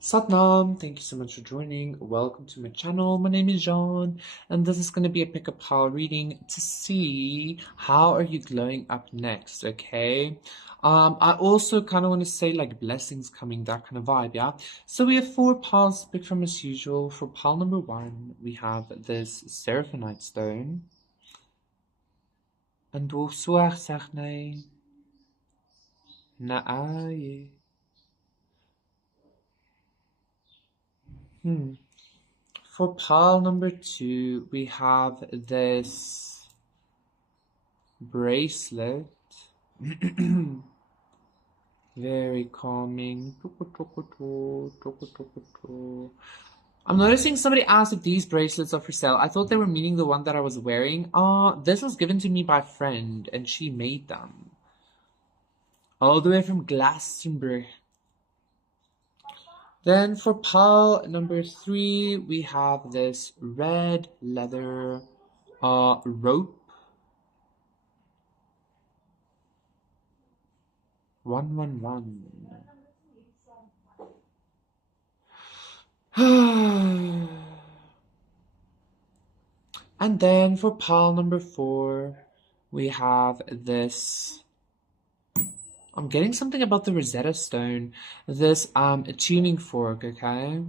Satnam, thank you so much for joining. Welcome to my channel. My name is John, and this is going to be a pick-up pile reading to see how are you glowing up next, okay? I also kind of want to say like blessings coming, that kind of vibe, yeah? So we have 4 piles to pick from as usual. For pile number 1, we have this Seraphonite stone. And doorsoag sag nee, na aye. For pile number 2, we have this bracelet. Very calming. I'm noticing somebody asked if these bracelets are for sale. I thought they were meaning the one that I was wearing. This was given to me by a friend, and she made them. All the way from Glastonbury. Then for pile number 3, we have this red leather rope. 111. And then for pile number 4, we have this. I'm getting something about the Rosetta Stone. This tuning fork, okay?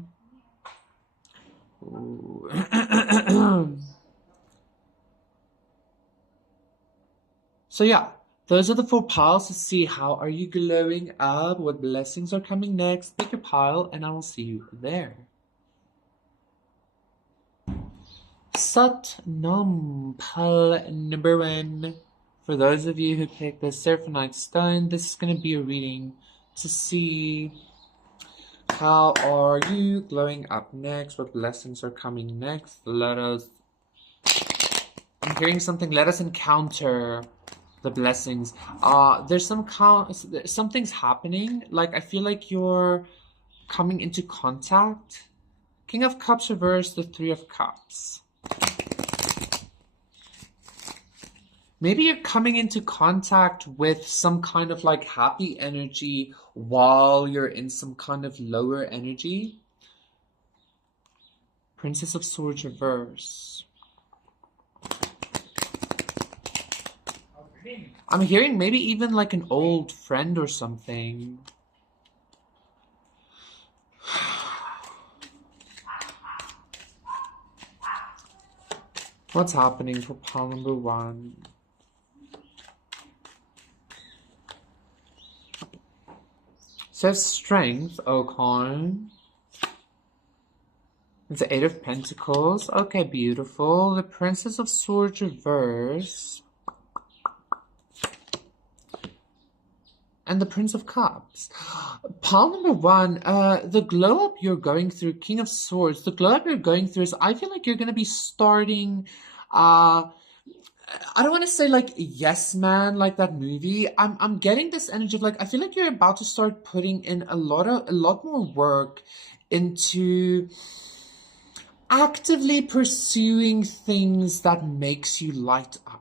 So yeah, those are the 4 piles to see how are you glowing up, what blessings are coming next. Pick your pile and I will see you there. Satnam, pile number 1. For those of you who picked the Seraphonite stone, this is going to be a reading to see how are you glowing up next, what blessings are coming next. I'm hearing something, let us encounter the blessings. There's something's happening. Like, I feel like you're coming into contact. King of Cups reversed, the 3 of Cups. Maybe you're coming into contact with some kind of like happy energy while you're in some kind of lower energy. Princess of Swords reverse. I'm hearing maybe even like an old friend or something. What's happening for pile number 1? Says strength, okay. It's the 8 of Pentacles. Okay, beautiful. The Princess of Swords reverse. And the Prince of Cups. Pile number 1, the glow up you're going through, King of Swords, the glow up you're going through is, I feel like you're going to be starting, I don't want to say like Yes Man, like that movie. I'm getting this energy of like, I feel like you're about to start putting in a lot more work into actively pursuing things that makes you light up.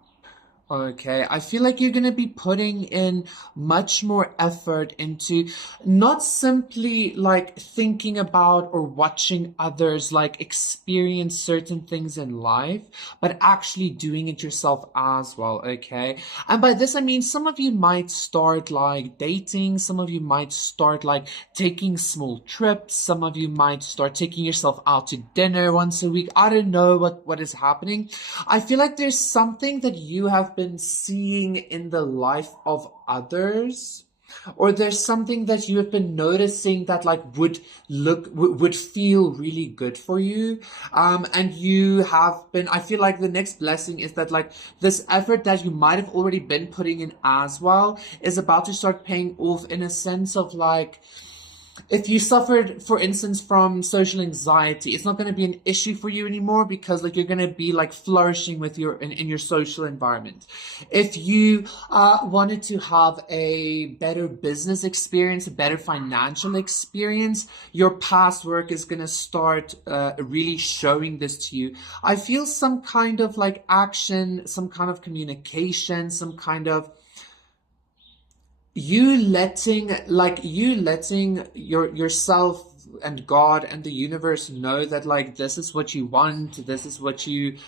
Okay, I feel like you're going to be putting in much more effort into not simply like thinking about or watching others like experience certain things in life, but actually doing it yourself as well, okay? And by this, I mean, some of you might start like dating, some of you might start like taking small trips, some of you might start taking yourself out to dinner once a week. I don't know what is happening. I feel like there's something that you have been seeing in the life of others, or there's something that you have been noticing that like would feel really good for you, and you have been, I feel like the next blessing is that like this effort that you might have already been putting in as well is about to start paying off, in a sense of like, if you suffered, for instance, from social anxiety, it's not going to be an issue for you anymore, because like you're going to be like flourishing with in your social environment. If you wanted to have a better business experience, a better financial experience, your past work is going to start really showing this to you. I feel some kind of like action, some kind of communication, some kind of you letting yourself and God and the universe know that like this is what you want, this is what you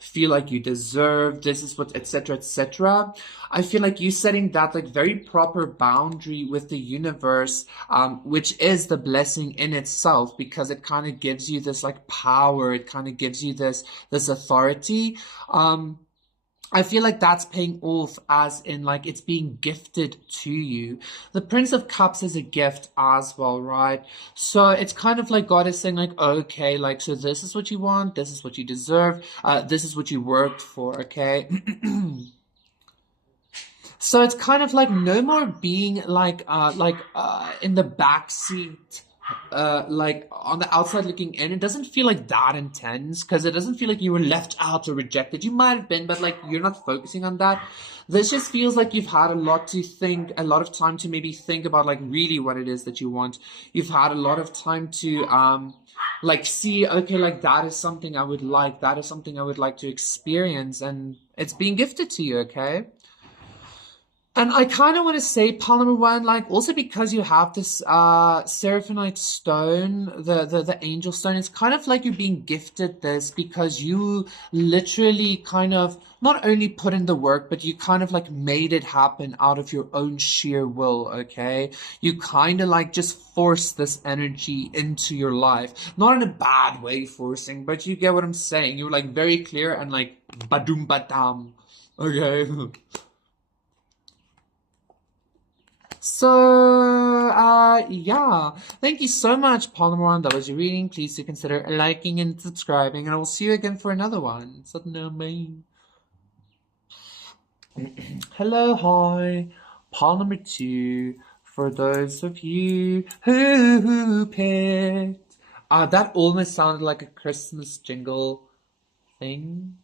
feel like you deserve, this is what, etc., etc. I feel like you setting that like very proper boundary with the universe, which is the blessing in itself, because it kind of gives you this like power, it kind of gives you this authority. I feel like that's paying off, as in like it's being gifted to you. The Prince of Cups is a gift as well, right? So it's kind of like God is saying like, okay, like, so this is what you want, this is what you deserve, this is what you worked for, okay? So it's kind of like no more being like in the back seat, like on the outside looking in. It doesn't feel like that intense, because it doesn't feel like you were left out or rejected. You might have been, but like you're not focusing on that. This just feels like you've had a lot to think, a lot of time to maybe think about like really what it is that you want. You've had a lot of time to like see, okay, like that is something I would like, that is something I would like to experience, and it's being gifted to you, okay? And I kind of want to say, pile number one, like also because you have this seraphonite stone, the angel stone, it's kind of like you're being gifted this because you literally kind of not only put in the work, but you kind of like made it happen out of your own sheer will, okay? You kind of like just force this energy into your life. Not in a bad way forcing, but you get what I'm saying. You're like very clear and like badum badam, okay? So, yeah. Thank you so much, Polymeron. That was your reading. Please do consider liking and subscribing, and I will see you again for another one. So, no, me. Hello, hi. Pile number 2. For those of you who picked. That almost sounded like a Christmas jingle thing.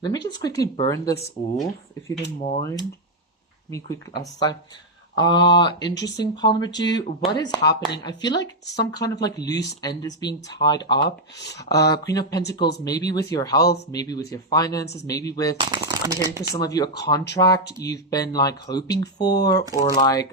Let me just quickly burn this off, if you don't mind. Let me quickly aside. Interesting, pile number 2. What is happening? I feel like some kind of like loose end is being tied up. Queen of Pentacles, maybe with your health, maybe with your finances, maybe with, I'm hearing for some of you, a contract you've been like hoping for, or like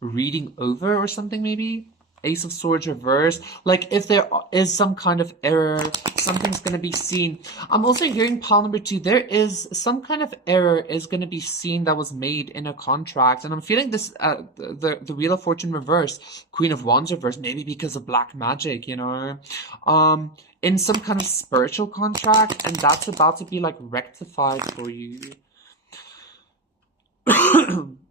reading over or something maybe. Ace of Swords reverse. Like if there is some kind of error, something's going to be seen. I'm also hearing pile number 2. There is some kind of error is going to be seen that was made in a contract. And I'm feeling this, the Wheel of Fortune reverse, Queen of Wands reverse, maybe because of black magic, you know, in some kind of spiritual contract. And that's about to be like rectified for you.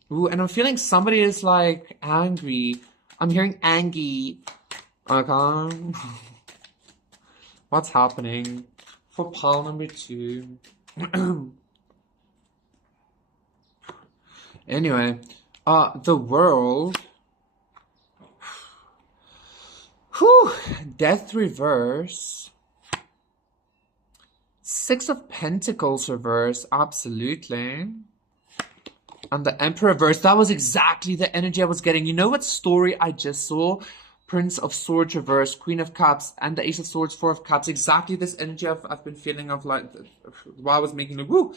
Ooh, and I'm feeling somebody is like angry. I'm hearing angry. Okay. What's happening for pile number 2? Anyway, the world. Whew. Death reverse. 6 of Pentacles reverse. Absolutely. And the Emperor reverse, that was exactly the energy I was getting. You know what story I just saw? Prince of Swords reverse, Queen of Cups, and the Ace of Swords, 4 of Cups. Exactly this energy I've been feeling of like, while I was making the woo.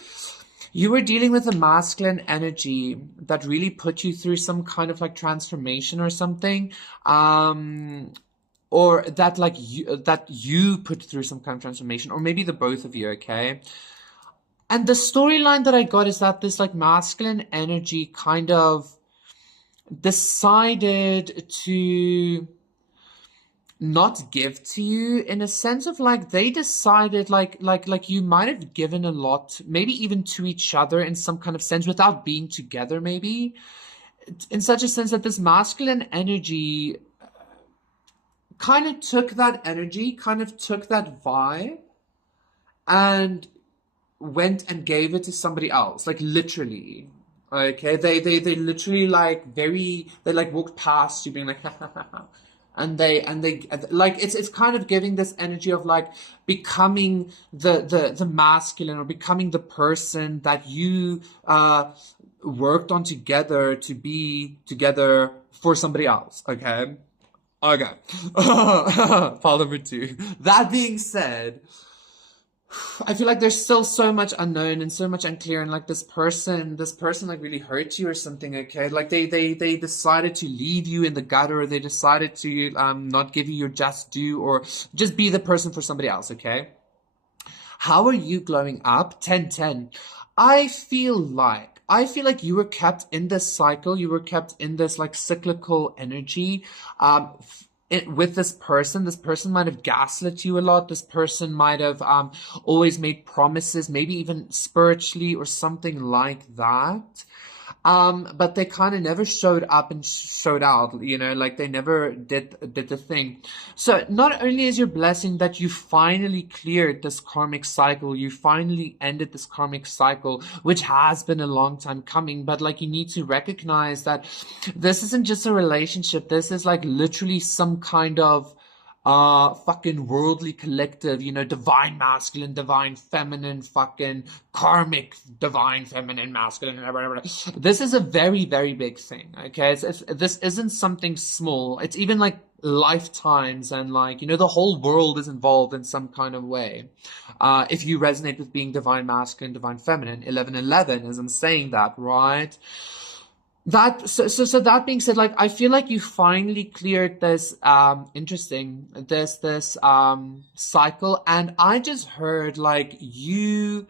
You were dealing with a masculine energy that really put you through some kind of like transformation or something. Or that like you put through some kind of transformation, or maybe the both of you, okay? And the storyline that I got is that this like masculine energy kind of decided to not give to you, in a sense of like they decided like you might have given a lot, maybe even to each other in some kind of sense without being together, maybe in such a sense that this masculine energy kind of took that energy, kind of took that vibe and went and gave it to somebody else, like literally. Okay, they literally like they like walked past you being like and they like it's kind of giving this energy of like becoming the masculine, or becoming the person that you worked on together to be together for somebody else. Okay. File number 2. That being said, I feel like there's still so much unknown and so much unclear, and like this person like really hurt you or something. Okay, like they decided to leave you in the gutter, or they decided to not give you your just due, or just be the person for somebody else. Okay, how are you glowing up? 10 10. I feel like you were kept in this cycle. You were kept in this like cyclical energy. With this person. This person might have gaslit you a lot. This person might have always made promises, maybe even spiritually or something like that. But they kind of never showed up and showed out, like they never did the thing. So not only is your blessing that you finally cleared this karmic cycle, you finally ended this karmic cycle, which has been a long time coming, but like you need to recognize that this isn't just a relationship. This is like literally some kind of fucking worldly collective, divine masculine, divine feminine, fucking karmic divine feminine, masculine, whatever. This is a very, very big thing, okay? This isn't something small. It's even like lifetimes, and like, the whole world is involved in some kind of way. If you resonate with being divine masculine, divine feminine, 1111, as I'm saying that, right? That being said, like I feel like you finally cleared this this cycle, and I just heard like you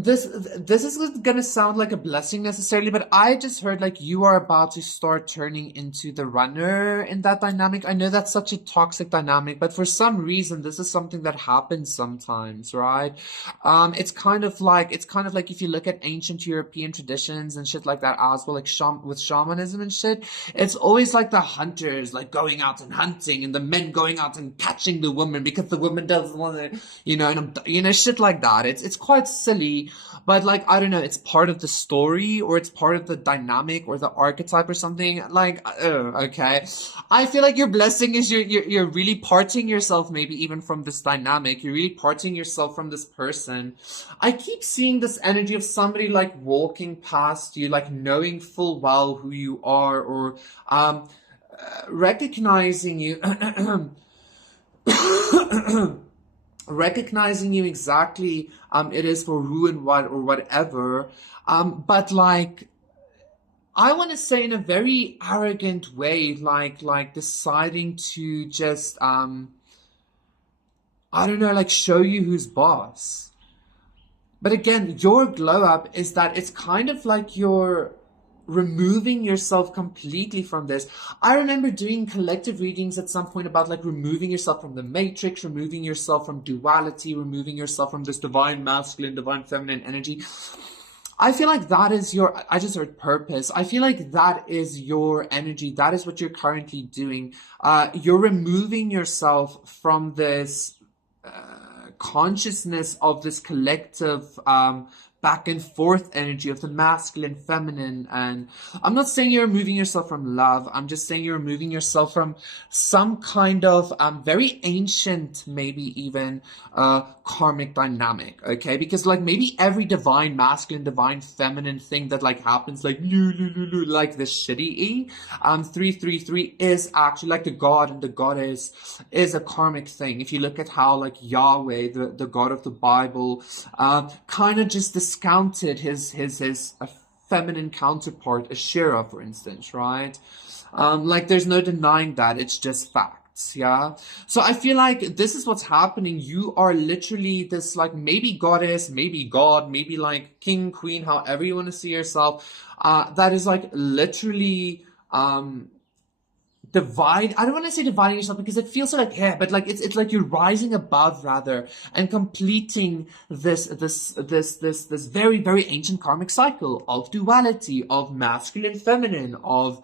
this isn't gonna sound like a blessing necessarily, but I just heard like you are about to start turning into the runner in that dynamic. I know that's such a toxic dynamic, but for some reason this is something that happens sometimes, right? It's kind of like if you look at ancient European traditions and shit like that as well, like with shamanism and shit, it's always like the hunters like going out and hunting, and the men going out and catching the woman because the woman doesn't want to, shit like that. It's quite silly, but like I don't know, it's part of the story, or it's part of the dynamic or the archetype or something. Like, okay. I feel like your blessing is you're really parting yourself, maybe even from this dynamic. You're really parting yourself from this person. I keep seeing this energy of somebody like walking past you, like knowing full well who you are, or recognizing you. Recognizing you exactly, it is for who and what or whatever, but like I want to say in a very arrogant way, like deciding to just I don't know, like show you who's boss. But again, your glow up is that it's kind of like you're removing yourself completely from this. I remember doing collective readings at some point about like removing yourself from the matrix, removing yourself from duality, removing yourself from this divine masculine, divine feminine energy. I feel like that is I just heard purpose. I feel like that is your energy. That is what you're currently doing. You're removing yourself from this consciousness of this collective back and forth energy of the masculine, feminine. And I'm not saying you're removing yourself from love. I'm just saying you're removing yourself from some kind of very ancient, maybe even karmic dynamic. Okay, because like maybe every divine masculine, divine feminine thing that like happens, like like this shitty 333 is actually like the god and the goddess is a karmic thing. If you look at how like Yahweh, the god of the Bible, kind of just discounted his feminine counterpart, Asherah, for instance, right? Like there's no denying that. It's just facts, yeah? So I feel like this is what's happening. You are literally this like maybe goddess, maybe god, maybe like king, queen, however you want to see yourself. That is like literally divide. I don't want to say dividing yourself because it feels like, yeah, but like it's like you're rising above rather, and completing this very, very ancient karmic cycle of duality, of masculine, feminine, of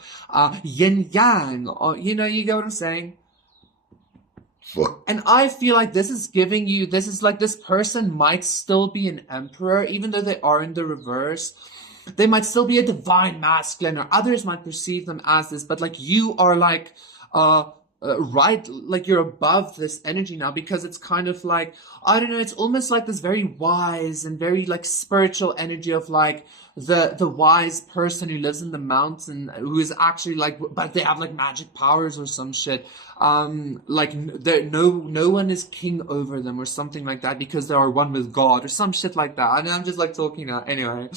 yin yang, or you get what I'm saying. And I feel like this is giving you, this is like this person might still be an emperor, even though they are in the reverse. They might still be a divine masculine, or others might perceive them as this, but like you are like right, like you're above this energy now, because it's kind of like, I don't know, it's almost like this very wise and very like spiritual energy of like the wise person who lives in the mountain, who is actually like, but they have like magic powers or some shit. Like no one is king over them or something like that, because they are one with God or some shit like that. And I'm just like talking now. Anyway.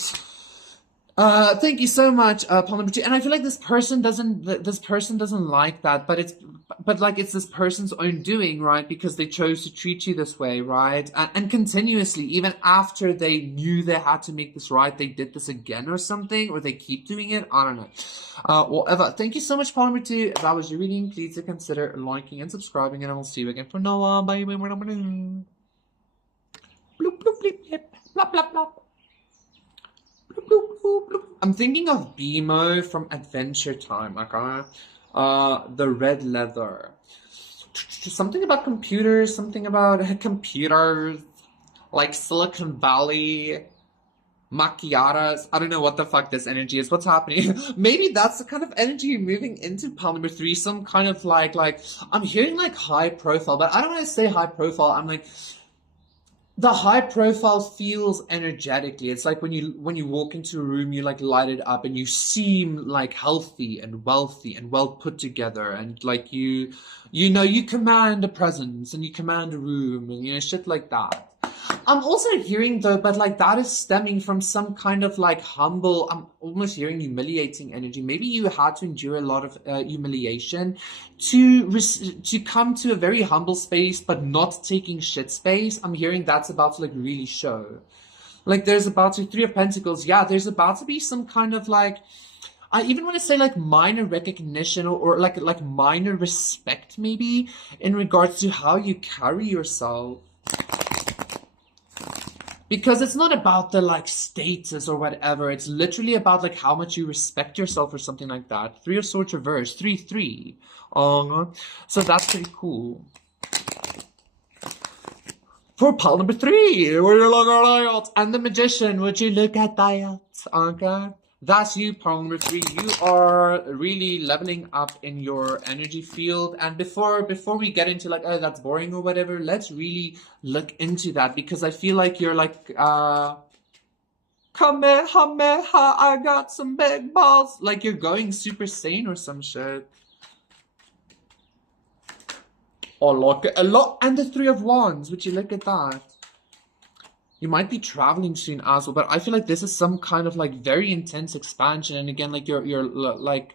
Thank you so much, Paul number 2. And I feel like this person doesn't like that, but like it's this person's own doing, right? Because they chose to treat you this way, right? And continuously, even after they knew they had to make this right, they did this again or something, or they keep doing it. I don't know. Whatever. Thank you so much, Paul number 2. If that was your reading, please consider liking and subscribing, and I will see you again for Noah. Bye. Bloop, bloop, bleep, blip, blop, blop, blop. I'm thinking of BMO from Adventure Time, okay? The red leather. Something about computers, like Silicon Valley, macchiatos. I don't know what the fuck this energy is. What's happening? Maybe that's the kind of energy you're moving into, pile number 3. Some kind of like, I'm hearing like high profile, but I don't want to say high profile. I'm like, the high profile feels energetically. It's like when you walk into a room, you like light it up and you seem like healthy and wealthy and well put together, and like you command a presence and you command a room and shit like that. I'm also hearing though, but like that is stemming from some kind of like humble, I'm almost hearing humiliating energy. Maybe you had to endure a lot of humiliation to come to a very humble space, but not taking shit space. I'm hearing that's about to like really show. Like there's about to 3 of Pentacles. Yeah, there's about to be some kind of like, I even want to say like minor recognition or like minor respect maybe in regards to how you carry yourself. Because it's not about the like status or whatever. It's literally about like how much you respect yourself or something like that. 3 of Swords reverse. 3-3. So that's pretty cool. For pile number 3, would you look at that? And the Magician, would you look at that? Okay. That's you, pile number 3. You are really leveling up in your energy field. And before we get into like, oh, that's boring or whatever, let's really look into that, because I feel like you're like, Kamehameha, I got some big balls. Like you're going super sane or some shit. Oh, look, a lot. And the 3 of Wands, would you look at that? You might be traveling soon as well, but I feel like this is some kind of like very intense expansion. And again, like you're like,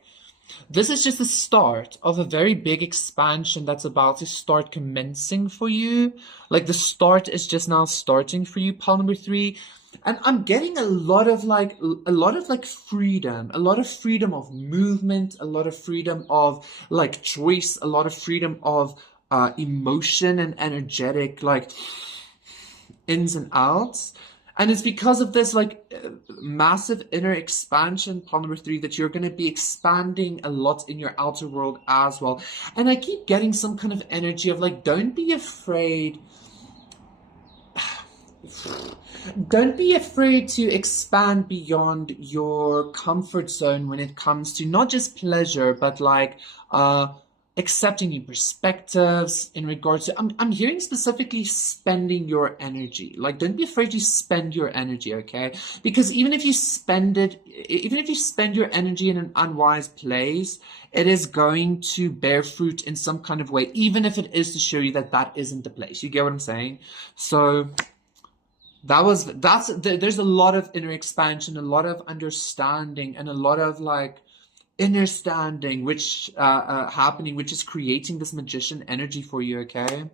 this is just the start of a very big expansion that's about to start commencing for you. Like the start is just now starting for you, pile number 3. And I'm getting a lot of freedom, a lot of freedom of movement, a lot of freedom of like choice, a lot of freedom of emotion and energetic like ins and outs. And it's because of this like massive inner expansion, pile number 3, that you're going to be expanding a lot in your outer world as well. And I keep getting some kind of energy of like, don't be afraid. Don't be afraid to expand beyond your comfort zone when it comes to not just pleasure, but like accepting new perspectives in regards to, I'm hearing specifically spending your energy. Like, don't be afraid to spend your energy, okay? Because even if you spend your energy in an unwise place, it is going to bear fruit in some kind of way, even if it is to show you that that isn't the place. You get what I'm saying? So there's a lot of inner expansion, a lot of understanding, and a lot of like understanding which happening, which is creating this Magician energy for you, okay?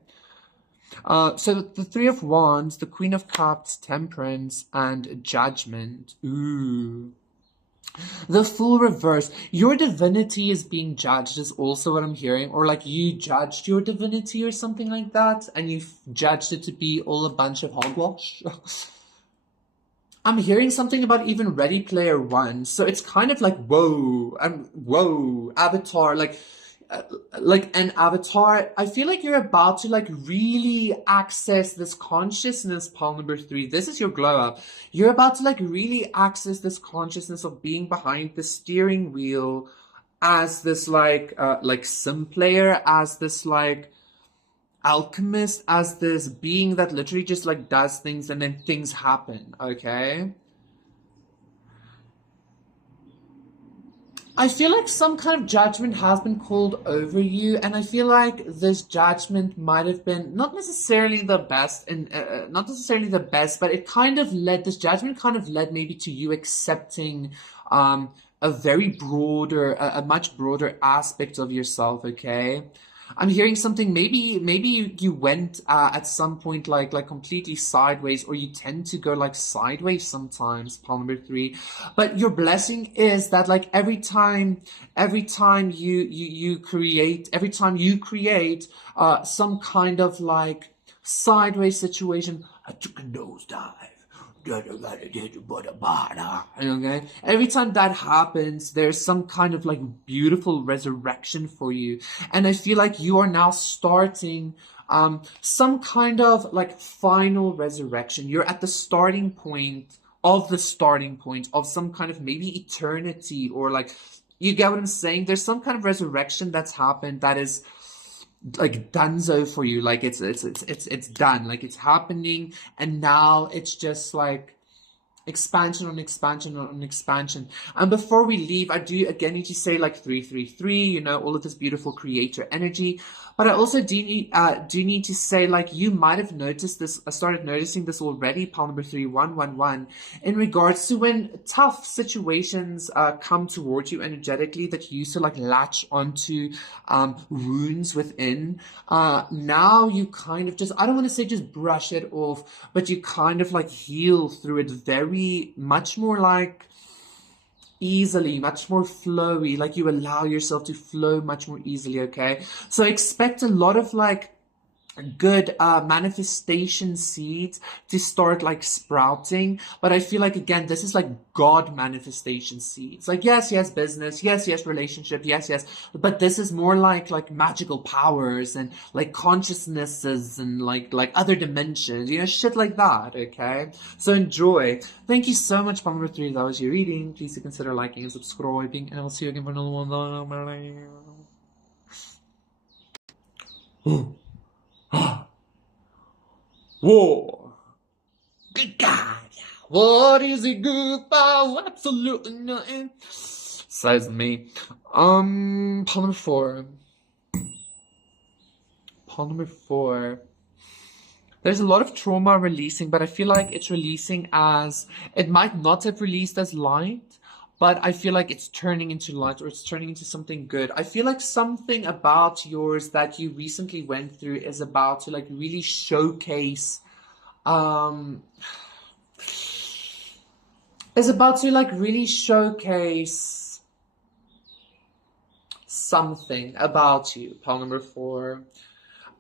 So the 3 of Wands, the Queen of Cups, Temperance, and Judgment. Ooh. The Fool reverse. Your divinity is being judged is also what I'm hearing. Or like you judged your divinity or something like that, and you judged it to be all a bunch of hogwash. I'm hearing something about even Ready Player One. So it's kind of like, whoa, Avatar, like an avatar. I feel like you're about to like really access this consciousness, pile number 3. This is your glow up. You're about to like really access this consciousness of being behind the steering wheel as this like sim player, as this like alchemist, as this being that literally just like does things and then things happen, okay? I feel like some kind of judgment has been called over you, and I feel like this judgment might have been not necessarily the best, and not necessarily the best, but it kind of led this judgment kind of led maybe to you accepting a very broader, a much broader aspect of yourself. Okay, I'm hearing something. Maybe you went at some point like completely sideways, or you tend to go like sideways sometimes. Palm number three, but your blessing is that like every time you create, every time you create some kind of like sideways situation, I took a nosedive. Okay. Every time that happens, there's some kind of like beautiful resurrection for you. And I feel like you are now starting some kind of like final resurrection. You're at the starting point of some kind of maybe eternity, or like, you get what I'm saying? There's some kind of resurrection that's happened that is like donezo for you. Like it's done. Like it's happening, and now it's just like expansion on expansion on expansion. And before we leave, I do again need to say like 333, you know, all of this beautiful creator energy. But I also do need to say, like, you might have noticed this. I started noticing this already. Pile number 3111, in regards to when tough situations come towards you energetically, that you used to like latch onto wounds within. Now you kind of just, I don't want to say just brush it off, but you kind of like heal through it very much more like easily, much more flowy. Like you allow yourself to flow much more easily. Okay, so expect a lot of like good manifestation seeds to start like sprouting. But I feel like, again, this is like God manifestation seeds. Like, yes, business, yes, relationship, yes, but this is more like magical powers and like consciousnesses and like other dimensions, you know, shit like that. Okay, so enjoy. Thank you so much, Palm number 3. That was your reading. Please consider liking and subscribing, and I'll see you again for another one. Whoa. Good God. What is it good for? Absolutely nothing. Says me. Pawn number 4. Pawn number 4. There's a lot of trauma releasing, but I feel like it's releasing as, it might not have released as light, but I feel like it's turning into light, or it's turning into something good. I feel like something about yours that you recently went through is about to like really showcase, is about to like really showcase something about you. Pile number 4.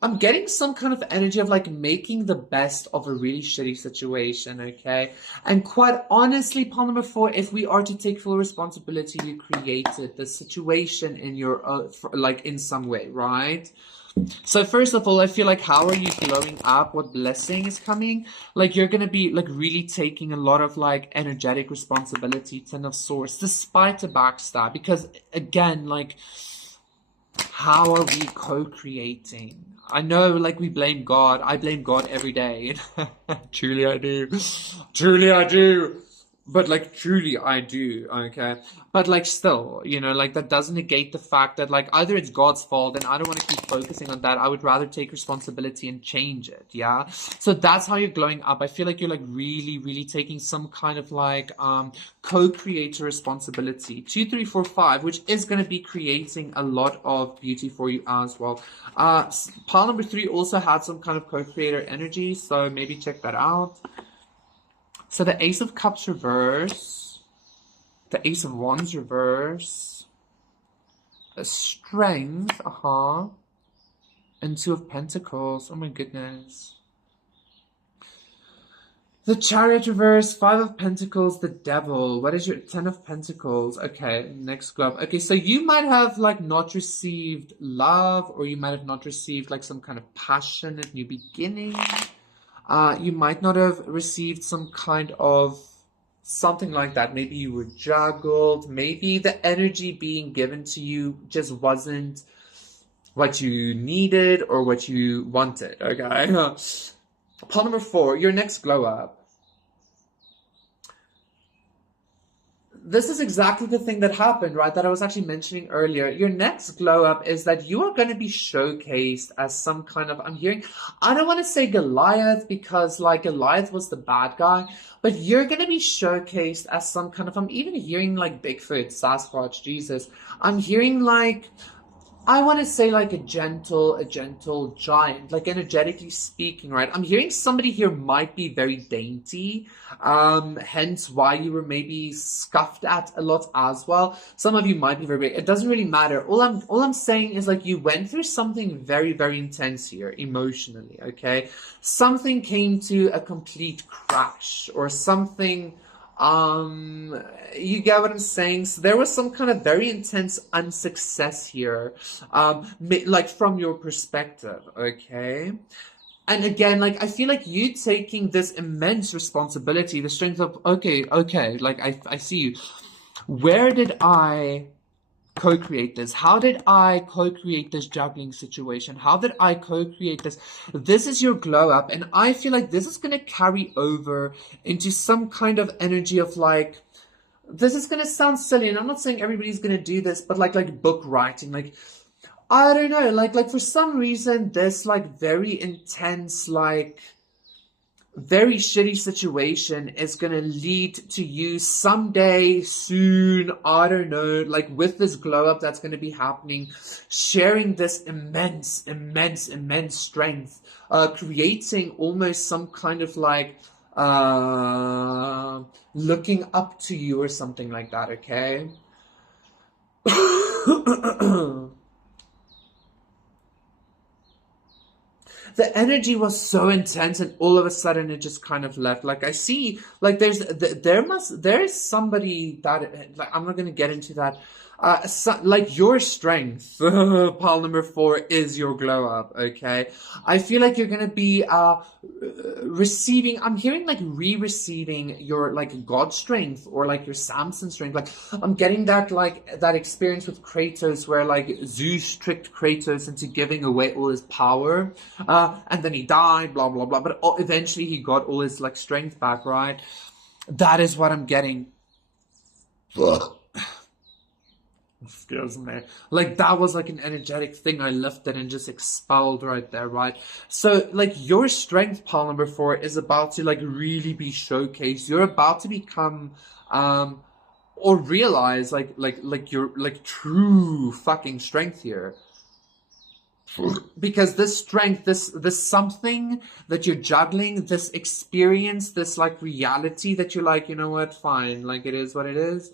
I'm getting some kind of energy of like making the best of a really shitty situation, okay? And quite honestly, Paul number 4, if we are to take full responsibility, you created the situation in your, like in some way, right? So first of all, I feel like, how are you glowing up? What blessing is coming? Like you're going to be like really taking a lot of like energetic responsibility, Ten of Swords, despite the backstab. Because again, like, how are we co-creating? I know, like, we blame God. I blame God every day. Truly I do. Truly I do. But, like, truly I do, okay? But, like, still, you know, like, that doesn't negate the fact that, like, either it's God's fault, and I don't want to keep focusing on that. I would rather take responsibility and change it, yeah? So that's how you're glowing up. I feel like you're, like, really taking some kind of, like, co-creator responsibility. 2, 3, 4, 5, which is going to be creating a lot of beauty for you as well. Pile number 3 also had some kind of co-creator energy, so maybe check that out. So the Ace of Cups reverse, the Ace of Wands reverse, a Strength, and 2 of Pentacles. Oh my goodness. The Chariot reverse, 5 of Pentacles, the Devil. What is your 10 of Pentacles? Okay, next glove. Okay, so you might have like not received love, or you might have not received like some kind of passionate new beginning. You might not have received some kind of Something like that. Maybe you were juggled. Maybe the energy being given to you just wasn't what you needed or what you wanted. Okay. Pile number 4, your next glow up. This is exactly the thing that happened, right? That I was actually mentioning earlier. Your next glow up is that you are going to be showcased as some kind of, I don't want to say Goliath because like Goliath was the bad guy, but you're going to be showcased as some kind of, I'm even hearing like Bigfoot, Sasquatch, Jesus. I'm hearing like, I want to say like a gentle giant, like energetically speaking, right? I'm hearing somebody here might be very dainty, hence why you were maybe scuffed at a lot as well. Some of you might be very big. It doesn't really matter. All I'm saying is like you went through something very, very intense here emotionally, okay? Something came to a complete crash or something. You get what I'm saying? So there was some kind of very intense unsuccess here, like from your perspective, okay? And again, like, I feel like you taking this immense responsibility, the strength of, okay, like, I see you. Where did I co-create this? How did I co-create this juggling situation? How did I co-create this? This is your glow up, and I feel like this is going to carry over into some kind of energy of like, this is going to sound silly, and I'm not saying everybody's going to do this, but like book writing, like, I don't know, like for some reason, this like very intense, like, very shitty situation is going to lead to you someday soon, I don't know, like with this glow up that's going to be happening, sharing this immense strength, creating almost some kind of like looking up to you or something like that, okay? The energy was so intense and all of a sudden it just kind of left. Like I see, like there is somebody that, like, I'm not going to get into that. Like your strength, pile number 4 is your glow up, okay? I feel like you're going to be receiving, I'm hearing like re-receiving your like God strength or like your Samson strength. Like I'm getting that like that experience with Kratos where like Zeus tricked Kratos into giving away all his power, and then he died, blah, blah, blah. But eventually he got all his like strength back, right? That is what I'm getting. Excuse me. Like that was like an energetic thing I lifted and just expelled right there, right? So like your strength, pile number 4, is about to like really be showcased. You're about to become or realize like your like true fucking strength here. Because this strength, this something that you're juggling, this experience, this like reality that you're like, you know what, fine, like it is what it is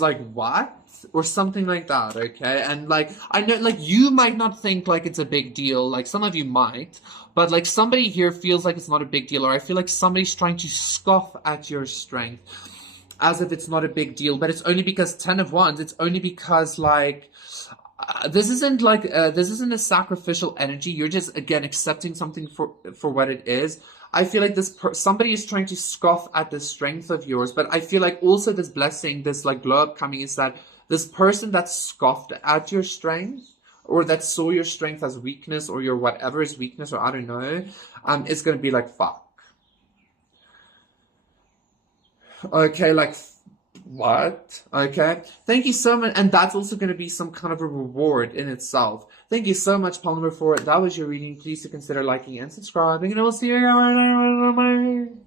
like what? Or something like that, okay? And like, I know, like, you might not think like it's a big deal, like some of you might, but like somebody here feels like it's not a big deal, or I feel like somebody's trying to scoff at your strength as if it's not a big deal, but it's only because 10 of Wands, it's only because like, this isn't a sacrificial energy. You're just, again, accepting something for what it is. I feel like somebody is trying to scoff at the strength of yours, but I feel like also this blessing, this like glow up coming is that this person that scoffed at your strength or that saw your strength as weakness or your whatever is weakness or I don't know, is going to be like, fuck. Okay, like, what? Okay. Thank you so much. And that's also going to be some kind of a reward in itself. Thank you so much, pile number 4. That was your reading. Please do consider liking and subscribing. And I will see you.